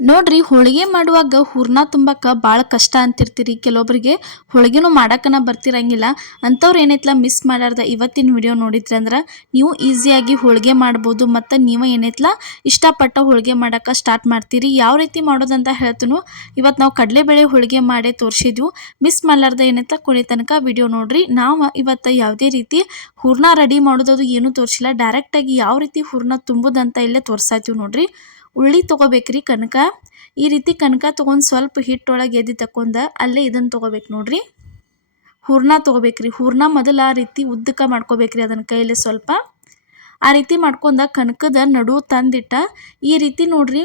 ನೋಡ್ರಿ ಹೋಳಿಗೆ ಮಾಡುವಾಗ ಹೂರ್ಣ ತುಂಬಕ್ಕೆ ಭಾಳ ಕಷ್ಟ ಅಂತಿರ್ತೀರಿ. ಕೆಲವೊಬ್ಬರಿಗೆ ಹೋಳಿಗೆನೂ ಮಾಡಕ್ಕನ ಬರ್ತಿರಂಗಿಲ್ಲ. ಅಂಥವ್ರು ಏನೈತಲ್ಲ ಮಿಸ್ ಮಾಡಾರ್ದ ಇವತ್ತಿನ ವಿಡಿಯೋ ನೋಡಿದ್ರಿ ಅಂದ್ರೆ ನೀವು ಈಸಿಯಾಗಿ ಹೋಳಿಗೆ ಮಾಡ್ಬೋದು. ಮತ್ತು ನೀವು ಏನೈತಲ್ಲ ಇಷ್ಟಪಟ್ಟ ಹೋಳಿಗೆ ಮಾಡೋಕೆ ಸ್ಟಾರ್ಟ್ ಮಾಡ್ತೀರಿ. ಯಾವ ರೀತಿ ಮಾಡೋದಂತ ಹೇಳ್ತೀನೋ. ಇವತ್ತು ನಾವು ಕಡಲೆಬೇಳೆ ಹೋಳಿಗೆ ಮಾಡಿ ತೋರಿಸಿದ್ವು. ಮಿಸ್ ಮಾಡಲಾರ್ದ ಏನೈತಲ್ಲ ಕೊನೆ ತನಕ ವಿಡಿಯೋ ನೋಡ್ರಿ. ನಾವು ಇವತ್ತು ಯಾವುದೇ ರೀತಿ ಹೂರ್ಣ ರೆಡಿ ಮಾಡೋದು ಏನೂ ತೋರಿಸಿಲ್ಲ. ಡೈರೆಕ್ಟಾಗಿ ಯಾವ ರೀತಿ ಹೂರ್ಣ ತುಂಬುದಂತ ಇಲ್ಲೇ ತೋರಿಸಾತೀವಿ ನೋಡ್ರಿ. ಉಳ್ಳಿ ತೊಗೋಬೇಕ್ರಿ ಕನಕ. ಈ ರೀತಿ ಕನಕ ತೊಗೊಂಡು ಸ್ವಲ್ಪ ಹಿಟ್ಟೊಳಗೆ ಎದ್ದು ತಗೊಂಡು ಅಲ್ಲೇ ಇದನ್ನು ತೊಗೋಬೇಕು ನೋಡ್ರಿ. ಹೂರ್ಣ ತೊಗೋಬೇಕ್ರಿ. ಹೂರ್ಣ ಮೊದಲು ಆ ರೀತಿ ಉದ್ದಕ್ಕೆ ಮಾಡ್ಕೋಬೇಕ್ರಿ. ಅದನ್ನು ಕೈಯಲ್ಲಿ ಸ್ವಲ್ಪ ಆ ರೀತಿ ಮಾಡ್ಕೊಂಡ ಕನಕದ ನಡು ತಂದಿಟ್ಟ ಈ ರೀತಿ ನೋಡ್ರಿ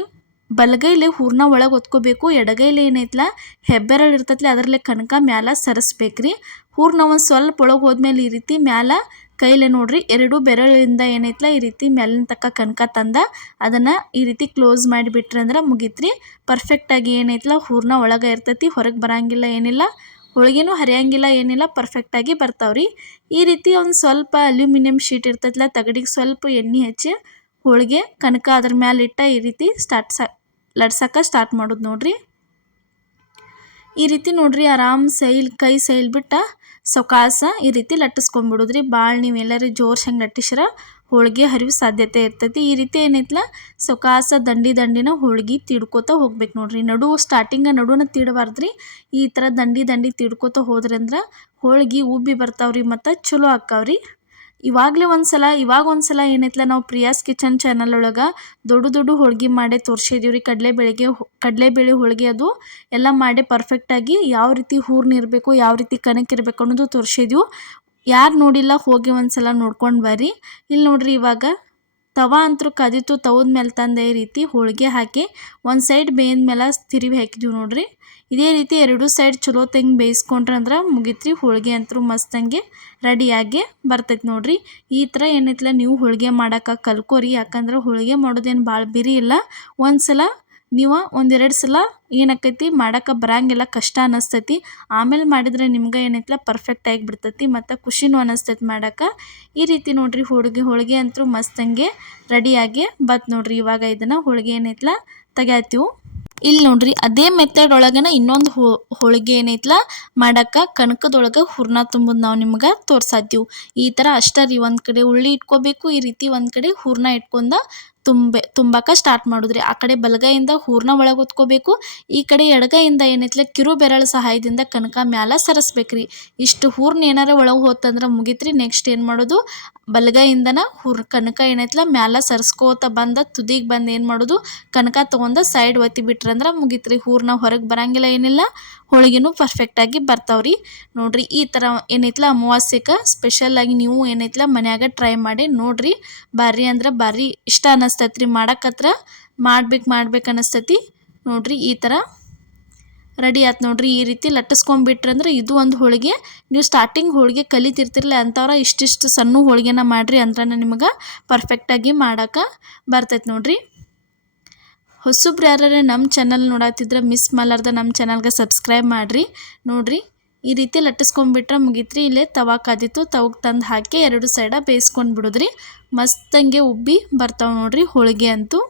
ಬಲಗೈಲಿ ಹೂರ್ಣ ಒಳಗೆ ಒತ್ಕೋಬೇಕು. ಎಡಗೈಲಿ ಏನೈತಲ್ಲ ಹೆಬ್ಬೆರಳು ಇರ್ತೈತ್ಲಿ ಅದರಲ್ಲೇ ಕನಕ ಮ್ಯಾಲ ಸರಿಸ್ಬೇಕ್ರಿ. ಹೂರ್ಣ ಒಂದು ಸ್ವಲ್ಪ ಒಳಗೆ ಹೋದ್ಮೇಲೆ ಈ ರೀತಿ ಮ್ಯಾಲ ಕೈಲೇ ನೋಡ್ರಿ ಎರಡು ಬೆರಳಿಂದ ಏನೈತಲ್ಲ ಈ ರೀತಿ ಮ್ಯಾಲಿನ ತಕ್ಕ ಕನಕ ತಂದ ಅದನ್ನು ಈ ರೀತಿ ಕ್ಲೋಸ್ ಮಾಡಿಬಿಟ್ರಿ ಅಂದ್ರೆ ಮುಗೀತ್ರಿ. ಪರ್ಫೆಕ್ಟಾಗಿ ಏನೈತಲ್ಲ ಹೂರ್ಣ ಒಳಗೆ ಇರ್ತೈತಿ, ಹೊರಗೆ ಬರಂಗಿಲ್ಲ ಏನಿಲ್ಲ, ಹೋಳಿಗೆನೂ ಹರಿಯಂಗಿಲ್ಲ ಏನಿಲ್ಲ, ಪರ್ಫೆಕ್ಟಾಗಿ ಬರ್ತಾವ್ರಿ. ಈ ರೀತಿ ಒಂದು ಸ್ವಲ್ಪ ಅಲ್ಯೂಮಿನಿಯಂ ಶೀಟ್ ಇರ್ತೈತಲ್ಲ ತಗಡಿಗೆ ಸ್ವಲ್ಪ ಎಣ್ಣೆ ಹಚ್ಚಿ ಹೋಳಿಗೆ ಕನಕ ಅದ್ರ ಮ್ಯಾಲೆ ಇಟ್ಟ ಈ ರೀತಿ ಲಡ್ಸಕ್ಕೆ ಸ್ಟಾರ್ಟ್ ಮಾಡೋದು ನೋಡ್ರಿ. ಈ ರೀತಿ ನೋಡ್ರಿ ಆರಾಮ್ ಕೈ ಸೈಲ್ ಬಿಟ್ಟ ಸೊಕಾಸ ಈ ರೀತಿ ಲಟ್ಟಿಸ್ಕೊಂಡ್ಬಿಡೋದ್ರಿ. ಭಾಳ ನೀವು ಎಲ್ಲರೂ ಜೋರ್ಸ್ ಹಂಗೆ ಲಟ್ಟಿಸ್ರ ಹೋಳಿಗೆ ಹರಿವು ಸಾಧ್ಯತೆ ಇರ್ತೈತಿ. ಈ ರೀತಿ ಏನೈತಲ್ಲ ಸೊಕಾಸ ದಂಡಿನ ಹೋಳಿಗೆ ತಿಡ್ಕೋತ ಹೋಗ್ಬೇಕು ನೋಡ್ರಿ. ನಡುನ ತೀಡಬಾರ್ದ್ರಿ. ಈ ಥರ ದಂಡಿ ತೀಡ್ಕೋತ ಹೋದ್ರಿ ಅಂದ್ರೆ ಹೋಳಿಗೆ ಉಬ್ಬಿ ಬರ್ತಾವ್ರಿ ಮತ್ತು ಚಲೋ ಆಕ್ಕಾವ್ರಿ. ಇವಾಗ ಒಂದ್ಸಲ ಏನೈತಲ್ಲ ನಾವು ಪ್ರಿಯಾಸ್ ಕಿಚನ್ ಚಾನಲ್ ಒಳಗೆ ದೊಡ್ಡ ಹೋಳಿಗೆ ಮಾಡಿ ತೋರಿಸಿದೀವಿ ರೀ. ಕಡಲೆಬೇಳೆ ಹೋಳಿಗೆ ಅದು ಎಲ್ಲ ಮಾಡಿ ಪರ್ಫೆಕ್ಟಾಗಿ ಯಾವ ರೀತಿ ಹೂರ್ಣ ಇರಬೇಕು, ಯಾವ ರೀತಿ ಕನಕ ಇರಬೇಕು ಅನ್ನೋದು ತೋರಿಸಿದ್ವು. ಯಾರು ನೋಡಿಲ್ಲ ಹೋಗಿ ಒಂದ್ಸಲ ನೋಡ್ಕೊಂಡು ಬರ್ರಿ. ಇಲ್ಲಿ ನೋಡ್ರಿ ಇವಾಗ ತವಾ ಅಂತೂ ಕದಿತು. ತವದ ಮೇಲೆ ತಂದೆ ಈ ರೀತಿ ಹೋಳಿಗೆ ಹಾಕಿ ಒಂದು ಸೈಡ್ ಬೇಯ್ದ ಮೇಲೆ ತಿರುವಿ ಹಾಕಿದ್ವಿ ನೋಡ್ರಿ. ಇದೇ ರೀತಿ ಎರಡು ಸೈಡ್ ಚಲೋ ತಂಗೆ ಬೇಯಿಸ್ಕೊಂಡ್ರೆ ಅಂದ್ರೆ ಮುಗಿತ್ರಿ. ಹೋಳಿಗೆ ಅಂತೂ ಮಸ್ತಂಗೆ ರೆಡಿಯಾಗಿ ಬರ್ತೈತೆ ನೋಡ್ರಿ. ಈ ಥರ ಏನೈತಲ್ಲ ನೀವು ಹೋಳಿಗೆ ಮಾಡೋಕೆ ಕಲ್ಕೋರಿ. ಯಾಕಂದ್ರೆ ಹೋಳಿಗೆ ಮಾಡೋದೇನು ಭಾಳ ಬಿರಿ ಇಲ್ಲ. ನೀವು ಒಂದೆರಡು ಸಲ ಏನಾಕೈತಿ ಮಾಡೋಕೆ ಬರಂಗಿಲ್ಲ, ಕಷ್ಟ ಅನ್ನಿಸ್ತೈತಿ. ಆಮೇಲೆ ಮಾಡಿದ್ರೆ ನಿಮ್ಗೆ ಏನೈತಲ್ಲ ಪರ್ಫೆಕ್ಟ್ ಆಗಿಬಿಡ್ತೈತಿ ಮತ್ತು ಖುಷಿನೂ ಅನ್ನಿಸ್ತೈತಿ ಮಾಡೋಕೆ. ಈ ರೀತಿ ನೋಡ್ರಿ ಹೋಳಿಗೆ ಅಂತೂ ಮಸ್ತಂಗೆ ರೆಡಿಯಾಗಿ ಬತ್ ನೋಡ್ರಿ. ಇವಾಗ ಇದನ್ನು ಹೋಳಿಗೆ ಏನೈತಲ್ಲ ತೆಗ್ಯಾತೀವಿ. ಇಲ್ಲಿ ನೋಡ್ರಿ ಅದೇ ಮೆಥಡ್ ಒಳಗನ ಇನ್ನೊಂದು ಹೋಳಿಗೆ ಏನೈತಲ್ಲ ಮಾಡೋಕೆ ಕನಕದೊಳಗೆ ಹೂರ್ಣ ತುಂಬೋದು ನಾವು ನಿಮ್ಗೆ ತೋರ್ಸಾತೀವಿ. ಈ ಥರ ಅಷ್ಟೇ ರೀ. ಒಂದು ಕಡೆ ಉಳ್ಳಿ ಇಟ್ಕೋಬೇಕು, ಈ ರೀತಿ ಒಂದು ಕಡೆ ಹೂರ್ಣ ಇಟ್ಕೊಂಡು ತುಂಬಕ್ಕೆ ಸ್ಟಾರ್ಟ್ ಮಾಡಿದ್ರಿ. ಆ ಕಡೆ ಬಲಗೈಯಿಂದ ಹೂರ್ಣ ಒಳಗೆ ಹೊತ್ಕೋಬೇಕು, ಈ ಕಡೆ ಎಡಗೈಯಿಂದ ಏನೈತಲ್ಲ ಕಿರು ಬೆರಳು ಸಹಾಯದಿಂದ ಕನಕ ಮ್ಯಾಲ ಸರಿಸ್ಬೇಕ್ರಿ. ಇಷ್ಟು ಹೂರ್ಣ ಏನಾರ ಒಳಗೆ ಹೋತಂದ್ರೆ ಮುಗಿತ್ರಿ. ನೆಕ್ಸ್ಟ್ ಏನು ಮಾಡೋದು, ಬಲಗೈಯಿಂದನ ಕನಕ ಏನೈತಲ್ಲ ಮ್ಯಾಲ ಸರಿಸ್ಕೋತ ಬಂದ ತುದಿಗೆ ಬಂದು ಏನು ಮಾಡೋದು, ಕನಕ ತೊಗೊಂಡು ಸೈಡ್ ಒತ್ತಿ ಬಿಟ್ರಂದ್ರೆ ಮುಗಿತ್ರಿ. ಹೂರ್ಣ ಹೊರಗೆ ಬರಂಗಿಲ್ಲ ಏನಿಲ್ಲ, ಹೋಳಿಗೆನೂ ಪರ್ಫೆಕ್ಟಾಗಿ ಬರ್ತಾವ್ರಿ. ನೋಡ್ರಿ ಈ ಥರ ಏನೈತಲ್ಲ ಅಮಾವಾಸ್ಯೆಗೆ ಸ್ಪೆಷಲಾಗಿ ನೀವು ಏನೈತಲ್ಲ ಮನ್ಯಾಗ ಟ್ರೈ ಮಾಡಿ ನೋಡ್ರಿ. ಭಾರಿ ಅಂದ್ರೆ ಭಾರಿ ಇಷ್ಟ ಅನ್ನಿಸ್ತೈತ್ರಿ. ಮಾಡಕತ್ರ ಮಾಡ್ಬೇಕು ಅನ್ನಿಸ್ತೈತಿ ನೋಡ್ರಿ. ಈ ಥರ ರೆಡಿ ಆಯ್ತು ನೋಡ್ರಿ. ಈ ರೀತಿ ಲಟ್ಟಿಸ್ಕೊಂಡ್ಬಿಟ್ರಂದ್ರೆ ಇದು ಒಂದು ಹೋಳಿಗೆ. ನೀವು ಸ್ಟಾರ್ಟಿಂಗ್ ಹೋಳಿಗೆ ಕಲಿತಿರ್ತಿರಲ್ಲ ಅಂಥವ್ರ ಇಷ್ಟಿಷ್ಟು ಸಣ್ಣ ಹೋಳಿಗೆನ ಮಾಡಿರಿ ಅಂದ್ರೆ ನಿಮ್ಗೆ ಪರ್ಫೆಕ್ಟಾಗಿ ಮಾಡೋಕೆ ಬರ್ತೈತೆ ನೋಡ್ರಿ. ಹೊಸಬ್ರು ಯಾರು ನಮ್ಮ ಚಾನಲ್ ನೋಡತ್ತಿದ್ರೆ ಮಿಸ್ ಮಾಡಲಾರ್ದ ನಮ್ಮ ಚಾನಲ್ಗೆ ಸಬ್ಸ್ಕ್ರೈಬ್ ಮಾಡಿರಿ. ನೋಡ್ರಿ ಈ ರೀತಿ ಲಟ್ಟಿಸ್ಕೊಂಡ್ಬಿಟ್ರೆ ಮುಗೀತ್ರಿ. ಇಲ್ಲೇ ತವಾ ಕಾದಿತ್ತು, ತವಗೆ ತಂದು ಹಾಕಿ ಎರಡು ಸೈಡ ಬೇಯಿಸ್ಕೊಂಡು ಬಿಡೋದ್ರಿ. ಮಸ್ತಂಗೆ ಉಬ್ಬಿ ಬರ್ತಾವೆ ನೋಡ್ರಿ ಹೋಳಿಗೆ ಅಂತೂ.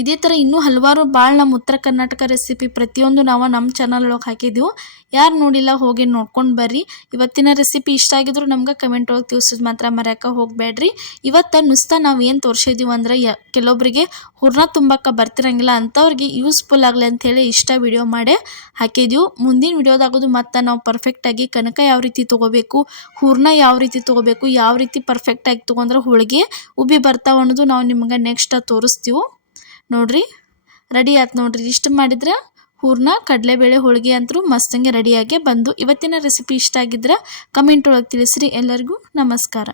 ಇದೇ ಥರ ಇನ್ನೂ ಹಲವಾರು ಭಾಳ ನಮ್ಮ ಉತ್ತರ ಕರ್ನಾಟಕ ರೆಸಿಪಿ ಪ್ರತಿಯೊಂದು ನಾವು ನಮ್ಮ ಚಾನಲ್ ಒಳಗೆ ಹಾಕಿದ್ದೀವಿ. ಯಾರು ನೋಡಿಲ್ಲ ಹೋಗಿ ನೋಡ್ಕೊಂಡು ಬರ್ರಿ. ಇವತ್ತಿನ ರೆಸಿಪಿ ಇಷ್ಟ ಆಗಿದ್ರು ನಮ್ಗೆ ಕಮೆಂಟ್ ಒಳಗೆ ತಿಳಿಸೋದು ಮಾತ್ರ ಮರ್ಯಾಕೆ ಹೋಗಬೇಡ್ರಿ. ಇವತ್ತು ನಾವು ಏನು ತೋರಿಸಿದ್ದೀವಿ ಅಂದ್ರೆ ಕೆಲವೊಬ್ಬರಿಗೆ ಹೂರ್ಣ ತುಂಬಕ್ಕೆ ಬರ್ತಿರಂಗಿಲ್ಲ ಅಂಥವ್ರಿಗೆ ಯೂಸ್ಫುಲ್ ಆಗಲಿ ಅಂಥೇಳಿ ವಿಡಿಯೋ ಮಾಡಿ ಹಾಕಿದ್ದೀವಿ. ಮುಂದಿನ ವಿಡಿಯೋದಾಗೋದು ಮತ್ತು ನಾವು ಪರ್ಫೆಕ್ಟಾಗಿ ಕನಕ ಯಾವ ರೀತಿ ತೊಗೋಬೇಕು, ಹೂರ್ಣ ಯಾವ ರೀತಿ ತೊಗೋಬೇಕು, ಯಾವ ರೀತಿ ಪರ್ಫೆಕ್ಟಾಗಿ ತೊಗೊಂಡ್ರೆ ಹೋಳಿಗೆ ಉಬ್ಬಿ ಬರ್ತಾವೆ ಅನ್ನೋದು ನಾವು ನಿಮ್ಗೆ ನೆಕ್ಸ್ಟ್ ತೋರಿಸ್ತೀವಿ ನೋಡ್ರಿ. ರೆಡಿ ಆಯ್ತು ನೋಡ್ರಿ. ಇಷ್ಟು ಮಾಡಿದ್ರೆ ಹೂರ್ಣ ಕಡಲೆಬೇಳೆ ಹೋಳಿಗೆ ಅಂತೂ ಮಸ್ತಂಗೆ ರೆಡಿಯಾಗಿ ಬಂದು. ಇವತ್ತಿನ ರೆಸಿಪಿ ಇಷ್ಟ ಆಗಿದ್ರೆ ಕಮೆಂಟ್ ಒಳಗೆ ತಿಳಿಸ್ರಿ. ಎಲ್ಲರಿಗೂ ನಮಸ್ಕಾರ.